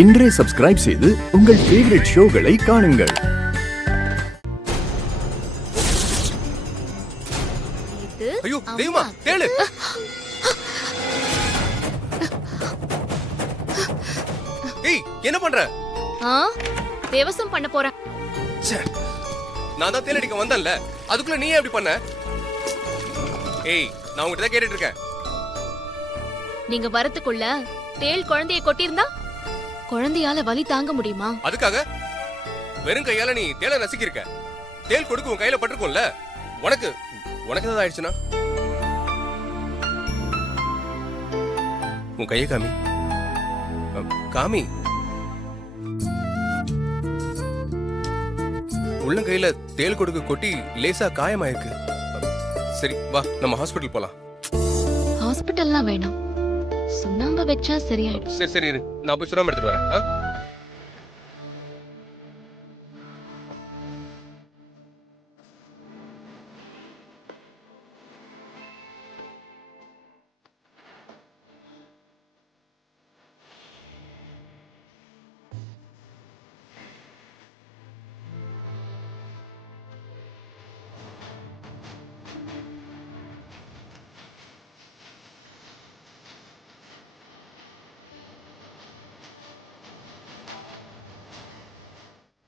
இன்றே சப்ஸ்கிரைப் செய்து உங்கள் ஃபேவரட் ஷோகளை காணுங்கள். ஐயோ தெய்வமா தேளு. ஏய் என்ன பண்ற? தேவசம் பண்ண போறேன். நான் தான் தேள் அடிக்க வந்தேன்ல, அதுக்குள்ள நீ எப்படி பண்ண? ஏய் நான் உன்கிட்ட தான் கேட்டுட்டு இருக்கேன். நீங்க வரதுக்குள்ள தேள் குழந்தையை கொட்டிருந்தா குழந்தையால வலி தாங்க முடியுமா? அதுக்காக வெறும் கையால நீ தேளை நசுக்கிருக்க. தேள் கொடுக்கு உன் கையில பட்டிருக்கும்ல, உனக்கு ஏதாவது ஆயிடுச்சுன்னா? உன் கையை காமி. காமி. உள்ளங்கையில தேள் கொடுக்கு கொட்டி லேசா காயமாயிருக்கு. சரி வா நம்ம ஹாஸ்பிடல் போலாம். ஹாஸ்பிடல்லாம் வேணாம், சுண்ணாம்பு வச்சா சரியாயிடும். சரி இரு, நான் போய் சுண்ணாம்பு எடுத்துட்டு வரேன்.